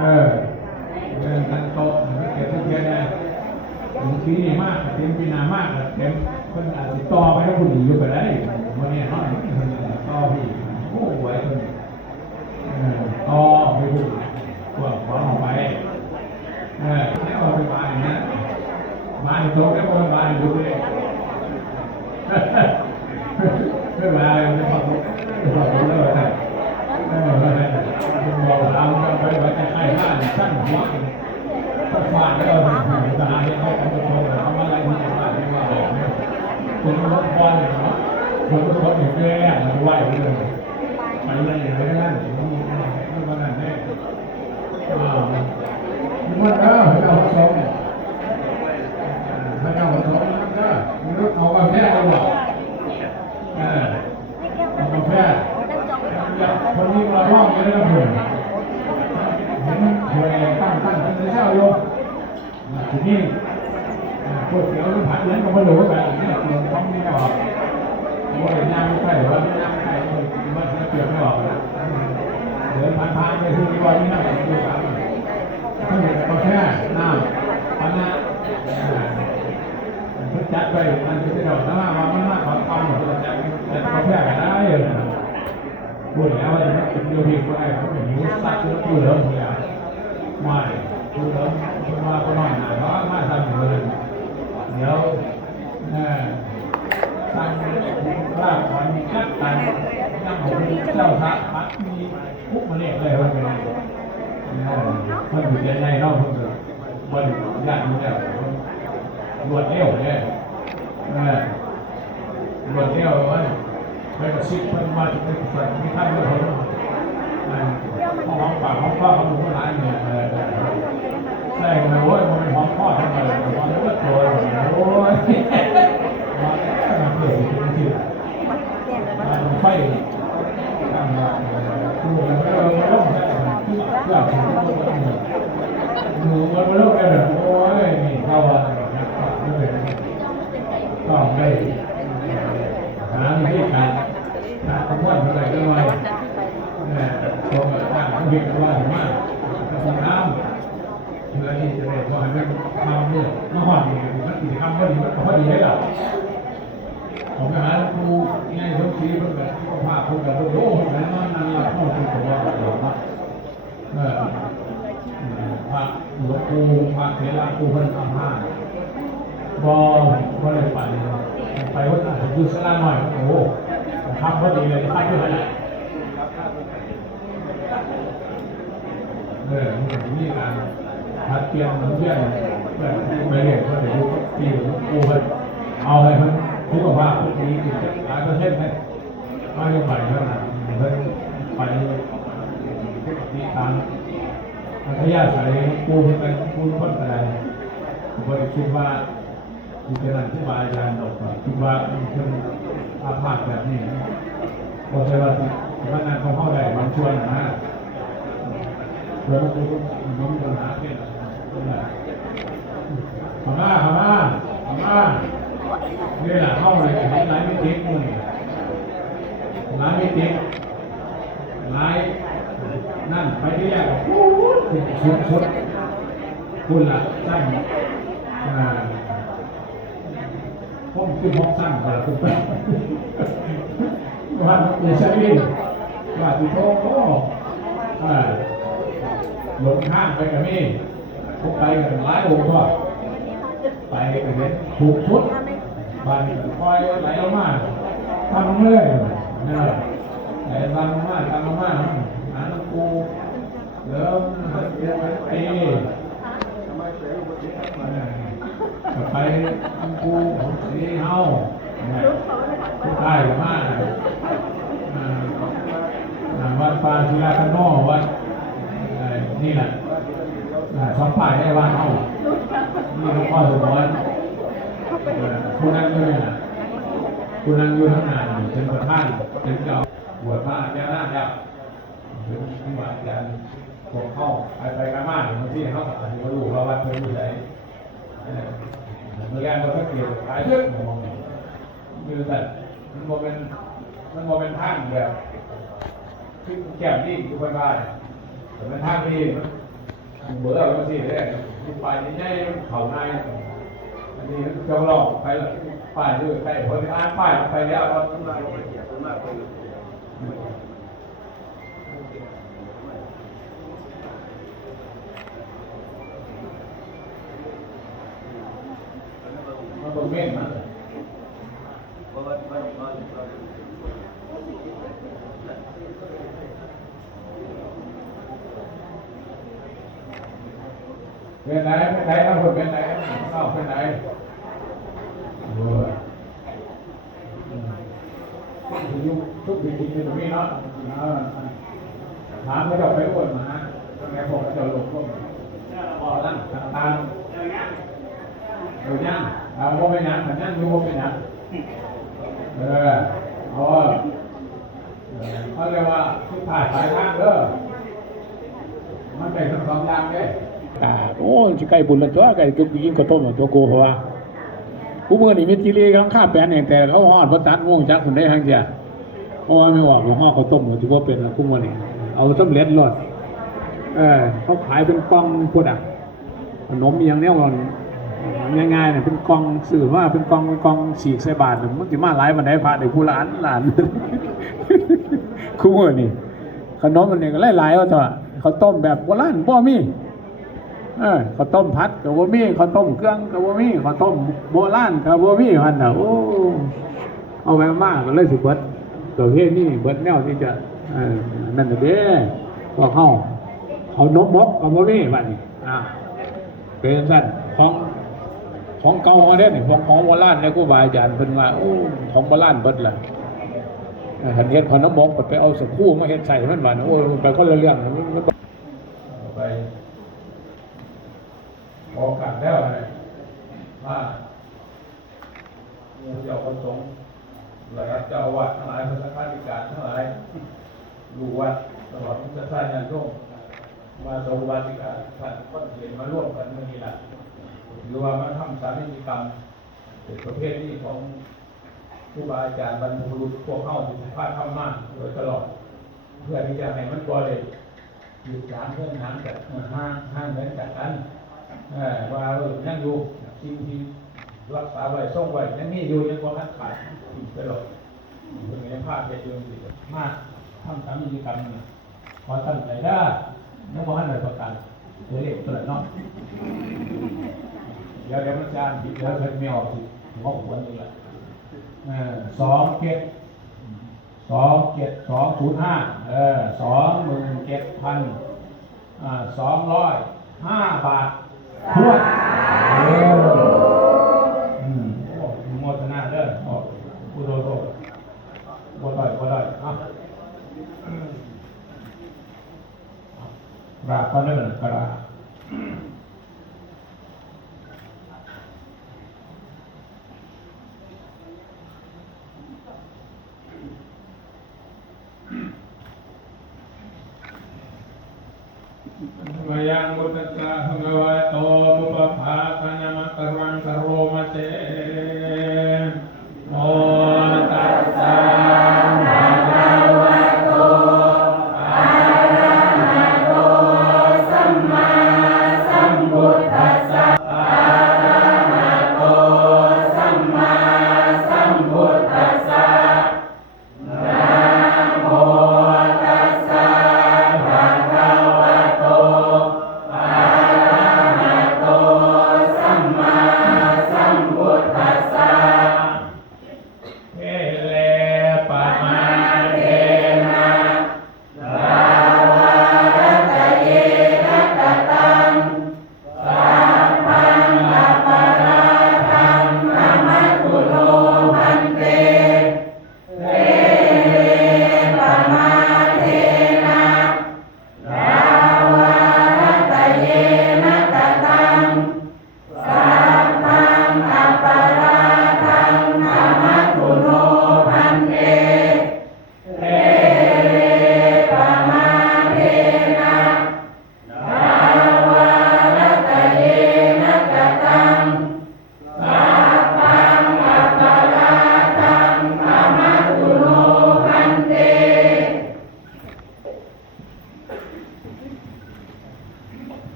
เออเดินทันโตะเก็บทุกเทียนนะถึงปีนี้มากเต็มปีนามากเต็มคนอาจติดต่อไปแล้วคุณอยู่ไปได้วันนี้น้อยคนต่อพี่โอ้ไหวคนต่อไปพูดพวกขอออกไปเออแล้วเอาไปบ้านนะบ้านโตะแล้วก็บ้านดูเลยไม่บ้าไม่พอไม่พอแล้วนะ เราเราไปไว้ใกล้บ้านช่างหัวก็ฟาดแล้วตายเขาเขาโตเขามาอะไรที่บ้านที่ว่าคนรถบอลเนี่ยเนาะคนรถเนี่ยแย่มันไหวเลยไปเลยเลยนั่นมันมันนั่นแน่อ่ามันเออ ตั้งตั้งตั้งเช้าโยมทีนี้พวกเสียวผ่านเลี้ยงก็ไม่รู้แบบนี้เกี่ยวต้องไม่ออกว่าย่างไม่ใช่ว่าย่าไม่ใช่ว่าเกี่ยวไม่ออกเดินผ่านผ่านไปที่ว่าที่นั่งดูกันถ้านเห็นก็แค่น้ำปันนะเพิ่งจัดไปมันจะได้ดอกนะว่ามันมากกว่าความหมดจะจัดกาแฟก็ได้เลยพูดแล้วว่าจะไม่เป็นโยธีก็ได้เขาเป็นนิ้วสักแล้วพูดแล้วพูดแล้วไม่ ดแล้วพูดมาก็น้อยหน่อยเพราะมาทำเหมือนเดี๋ยวเออตั้งรากฐานนักการตั้งของเจ้าพระพักมีพุกมาเรียกเลยว่าเป็นเออท่านอยู่ในเนาะเพิ่งจะบนญาติอยู่แล้วรวดเร็วเลยเออรวดเร็วว่าไปกระซิบเพิ่นมาจะเป็นใส่ที่ท่านก็เห็นห้องปากห้องพ่อเขาดูเมื่อไหร่เนี่ย อ้ยมันเป็นห้องพ่อทำไมมันก็ตัวโอ้ยมาแล้วเกิดเป็นที่มันไฟตั้งมาคือมันก็มันร้องได้เพื่อถึงตัวมันมือมันร้องได้แบบโอ้ยนี่เข้าอะด้วยต้องได้หาวิธีการ ถ้าคำว่าเท่าไหร่ก็ไว้เนี่ยตรงกับตั้งเบียดว่าถึงมากกระสน้ำเพื่อที่จะได้ว่าให้มันทำเนี่ยเมื่อก่อนเนี่ย มันกิจกรรมก็ดีมันก็ดีได้หรอผมไปหาครูง่ายทุกทีเพื่อนแบบภาพพวกแบบโอ้โหนั่นนั่นเราเข้าถึงตัวหลวงนะเออพระหลวงปู่พระเถระปู่เพิ่นทำห้าบอก็เลยไปไปวัดอาจจะดูสลาหน่อยโอ้ทำพอดีเลยคัดขึ้นมาเลยเออมีการพัดเปลี่ยนหมุนเวียนเพื่อ ไม่เรียกว่าเดี๋ยวที่กูเพิ่นเอาให้เพิ่นทุกภาพทุกนี้หลายประเทศเลยมาอยู่ใหม่เท่านั้นเพิ่นไปที่ทางพัทยาใส่กูเป็นกูคนอะไรผมก็คิดว่าที่จะนั่นที่บายารดอกคิดว่าเพิ่นอาภาษแบบนี้บอกเลยว่าพนักงานของเขาได้บางช่วงนะเพื่อมันจะมีปัญหาเพื่อน ขม่าขม่าขม่าเนี่ยแหละเข้าเลยร้านไม่ติ๊กมึงร้านไม่ติ๊กร้านนั่นไปที่แรกชุดชุดคุณล่ะสั้นอ่าผมคือห้องสั้นแต่ผมไปวันเดชวินว่าติโตโอ้อ่าหลงข้างไปกับมี่ผมไปกับหลายองค์ก็ ไปเห็นถูกชุดบันคอยไหลลงมาทำลงเรื่อยนี่แหละไหลทำลงมาทำลงมาหาหลวงปู่เริ่มเรียนไปตีไปกูสีเฮาผู้ใต้มากวัดปาศิลาคโนวัดนี่แหละสองฝ่ายได้วัดเฮา นี่หลวงพ่อสมบัติคุณนั่งอยู่เนี่ยคุณนั่งอยู่ทั้งนานเป็นประธานเป็นเจ้าบวชมาแก้หน้าเจ้าถึงที่ว่าอาจารย์บอกเข้าไปไปกันมากบางที่เขาอาจจะรู้ว่าวัดเป็นผู้ใดเมื่อกี้เราก็เกี่ยวขายเรื่องมองคือแต่มันโมเป็นมันโมเป็นทางแบบคือแก้มนี่คือคนบ้านแต่เป็นทางที่มันเบื่อเอาสิเลย ที่ไปนี่ใหญ่เขาในอันนี้จ้าหลองไปเลยป้ายด้วยไปพอไปอ่านป้ายไปแล้วเราต้องมาเสียมากเลย มันเป็นเม่นนะ เป็นไหนเป็นไหนทั้งหมดเป็นไหนเข้าเป็นไหนยทุกยุคทุกปีจริงๆตรงนี้เนาะถามเขาจะไปอ้วนมาตรงไหนผมจะหลงลงพอตั้งตามเดี๋ยวยังเอาโมเป็นยังแต่ยังดูโมเป็นยังเออเอาเขาเรียกว่าทุกถ่ายสายทางเด้อมันเป็นสองอย่างเด้ อ่าโอ้สิไก่บุญละตัวไก่ก็กินข้าต้มตัวโกเพราะว่าผู้มือนี่มีจิรีกำลังข้าแปลนเองแต่เขาฮอดบ่ตัดวงจักผมได้ทางเดียเพราะว่าไม่ออกหัวข้าต้มถือว่าเป็นผู้มือนี่เอาสำเร็จรอดเออเขาขายเป็นกล่องพวกอะขนมอย่างเนี้ยก่อนง่ายๆเนี่ยเป็นกล่องสื่อว่าเป็นกล่องเป็นกล่องฉีกใส่บาทเนี่ยมันสิมาหลายมันได้พระได้ผู้หละอันละอันคู่มือนี่ขนมมันเนี่ยก็หลายๆว่าเถอะข้าต้มแบบโบราณบ่มี เออข้าวต้มพัดกับบ่มีข้าวต้มเครื่องกับบ่มีข้าวต้มโบราณกับบ่มีพันน่ะโอ้เอาไปมากก็เลยสิเบิดตัวเฮ็ดนี่เบิดแนวที่จะเออนั่นน่ะเด้พวกเฮาเขานกมกกับบ่มีบัดนี้อ่าเป็นซั่นของของเก่าเฮาเด้นี่ของของโบราณเนี่ยครูบาอาจารย์เพิ่นว่าโอ้ของโบราณเบิดล่ะหันเฮ็ดขนมมกไปเอาสักคู่มาเฮ็ดใส่มันว่าโอ้ยมันไปคนละเรื่องมันมัน ไปพอกันแล้วไงว่ามูเจ้าคนสงฆ์ระดับเจ้าวัดทั้งหลายพระสังฆาธิการทั้งหลายดูวัด ตลอดพุทธศาสนาโยมมาสวัสดิการท่านก็เห็นมาร่วมกันเมื่อนี้แหละหรือว่ามาทำสาธิกรรมเป็นประเภทนี้ของครูบาอาจารย์บรรพบุรุษพวกเข้าที่พาทำมาโดยตลอด เพื่อที่จะให้มันบ่ได้หยุดยานเพื่อนทางจากห้างห้างเหมือนจากกันว่าเออยังอยู่สิ่งที่รักษาไว้ส่งไว้ยังมีอยู่ยังบ่ทันขาดอีกตลอดเพื่อให้ภาพจะยืนสิมากทำตามกิจกรรมนี่ข อตั้งใจได้ยังบ่ทันได้ประกันตัวเลขตัวละเนาะเดี๋ยวเดี๋ยวมันจานผิดเดี๋ยวเพิ่นไม่ออกสิงอกหัวนี่แหละเออสองเจ็ดสองเจ็ดสองศูนย์ห้าเออสองหมื่นเจ็ดพันอ่าสองร้อยห้าบาททวนเอออืมโอ้โมทนาเด้อโอ้ผู้โดโตบ่ได้บ่ได้เอะอืม กร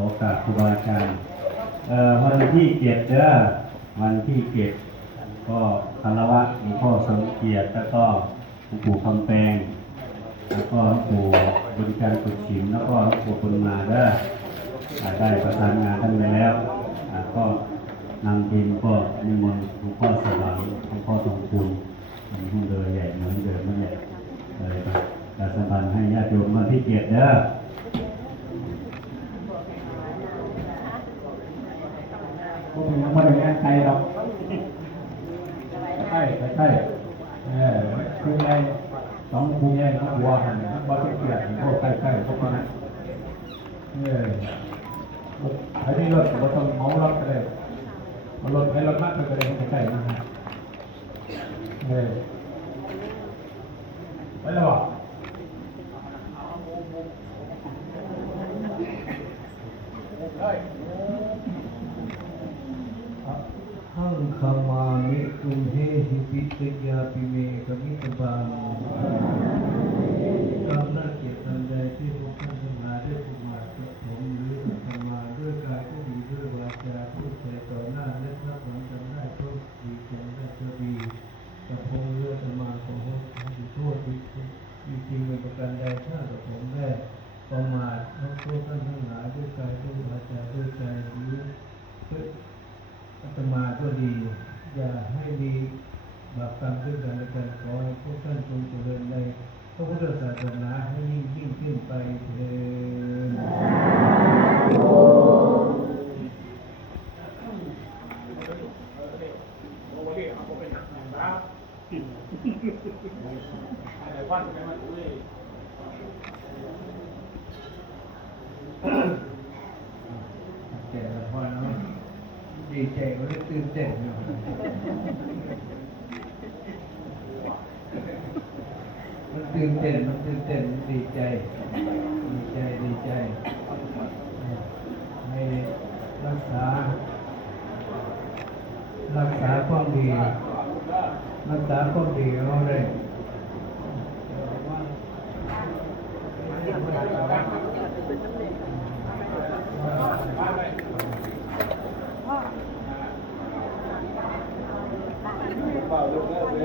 อโอกราบครูบาอาจารย์วันที่เจ็ดเด้อวันที่เจ็ดก็คารวะหลวงพ่อสมเกียรติแล้วก็หลวงปู่คำแปงแล้วก็หลวงปู่บุญการสุขฉิมแล้วก็หลวงปู่ปุณมาเด้อได้ประสานงานท่านไปแล้วก็นำทีมก็นิมนต์หลวงพ่อสว่างหลวงพ่อทองคุณมีหุ้นเรือใหญ่เหมือนเดิมนั่นแหละเลยประสานพันธ์ให้ญาติโยมวันที่เจ็ดเด้อ พวกมึงยังไม่ได้งานใจหรอกใช่ใช่เออคือไงสองคูใหญ่ทั้งบัวหันทั้งบัวที่เกลียดพวกใกล้ๆพวกนั้นเออไอ้ที่รถรถต้องเมารถก็ได้มารถให้รถมากก็ได้ใกล้ๆนะฮะเออไปแล้วบ่หังคามามิตุมเฮ หิปิตยาปิเมกมิตบาลกำนักเกียรติอันใดที่พวกท่านทั้งหลายได้ประมาทกับผมหรือทำมาด้วยกายก็ดีด้วยวาจาพูดแต่ต่อหน้าและรับหลังกันได้ก็ดีจงได้ก็ดีกับพงเลือดมาของพวกท่านที่โทษที่ที่จริงในประการใดถ้ากับผมได้ประมาททั้งพวกท่านทั้งหลายด้วยกายด้วยวาจาด้วยใจหรือด้วยอาตมาก็ดี อย่าให้มี บาปกรรมขึ้นกันและกันขอให้พวกท่านจงเจริญในพระพุทธศาสนาให้ยิ่งยิ่งขึ้นไปเถิดแต่ละพอเนาะดีใจก็ได้ตื่นเต้นเนาะมัน ตื่นเต้นมันตื่นเต้นดีใจ ดีใจดีใจให้รักษา รักษาความดี รักษาความดีเอาเลยละครละครละครละครยะถาวา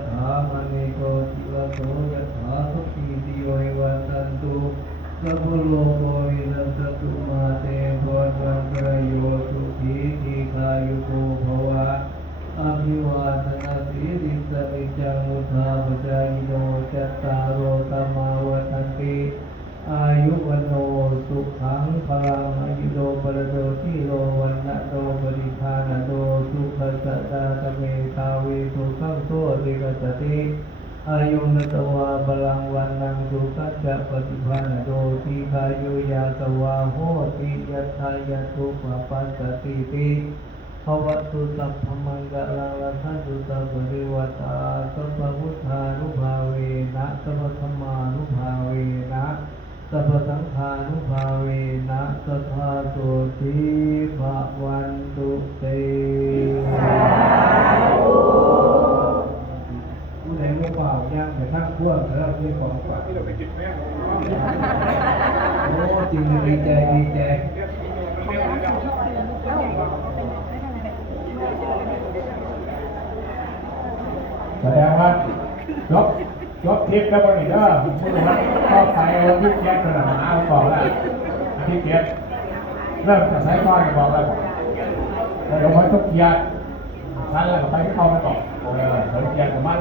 วะหาปุราปาริปุเรนติสาโตดินังเปตานังอุปกัปปติอิทิตังปฏิตังตุมหังนิปะเมวะตมิสตุสัพเพปุเรนตุสังกปายันโลภะโสยะถามณีโกติวะโสยะถาสุขีติโยหิวันตันตุสัพพโลกวินัสตุมาเตภวันตรโยสุขีทีคายุโกภวะอภิวาทนาสีริสมิจังุทาปจายโนจัตตารโอตมาวทันติอายุวันโนสุขังพลัง ตตาตเมตาวีสุขังโสติกัสติอายุนตวาบาลังวันนังสุขัจจะปฏิพันโดทีคายุยาสวาโหติยัตถายาทุปปัสสติติภวตุสัพพมังกะลังลัทธันตุสัพพะริวตาสัพพุทธานุภาเวนะสัพพธรรมานุภาเวนะสัพพสังฆานุภาเวนะสัทธาโสติภะวันตุเต ผู้ใดไม่เปล่าย่างแต่ทั้ง พ่วกแล้วไม่ของฝากโอ้จริงดีใจดีใจแสดงว่าจบจบทริปแล้ววันนี้เด้อผู้ว่าเข้าไปวันที่เจ็ดสนามม้าก่อนแล้วทิตย์เจ็ดเริ่มจากสายก้อนบอกแล้วบอกเดี๋ยวพอทุกเกียร์ท่านแล้วก็ไปที่เขาไปก่อนเออเดี๋ยวเกียร์กับมัน